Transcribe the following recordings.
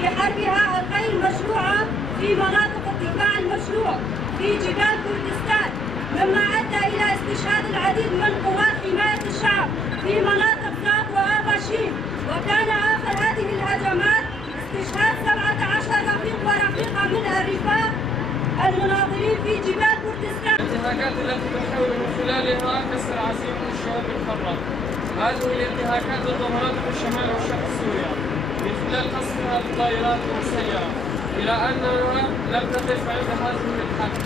في حربها الغير مشروعة في مناطق الدفاع المشروع في جبال كردستان، مما أدى إلى استشهاد العديد من قوات حماية الشعب في مناطق ذات وآباشين. وكان آخر هذه الهجمات استشهاد 17 رفيق ورفيقة من الرفاق المناضلين في جبال كردستان. الانتهاكات التي تحاول من خلالها كسر عزيمة الشعوب الحرة. هذه الانتهاكات ضد مناطق الشمال والشرق سوريا من خلال قصفها بالطائرات والسيارة، إلى أنها لم تقف عند هذه الحد،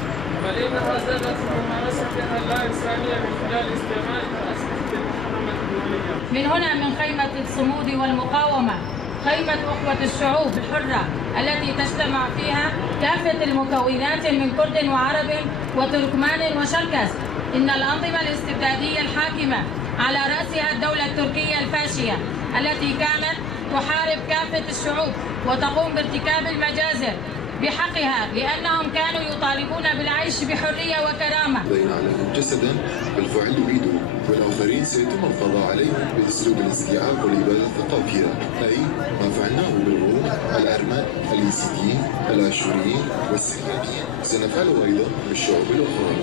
بل إنها زادت في ممارستها اللا إنسانية من خلال استعمالها الأسلحة المحرمة الدولية. من هنا من خيمة الصمود والمقاومة، خيمة أخوة الشعوب الحرة التي تجتمع فيها كافة المكونات من كرد وعرب وتركمان وشركس، إن الأنظمة الاستبدادية الحاكمة على رأسها الدولة التركية الفاشية التي كانت تحارب كافة الشعوب وتقوم بارتكاب المجازر بحقها، لأنهم كانوا يطالبون بالعيش بحرية وكرامة. بين عليهم جسدا بالفعل يريدون، والآخرين سيتم القضاء عليهم بأسلوب الاستيعاب والإبادة الثقافية، أي ما فعلناه بالروم، الأرمن، اليزيديين، الآشوريين والسريانيين سنفعله أيضا بالشعوب الأخرى.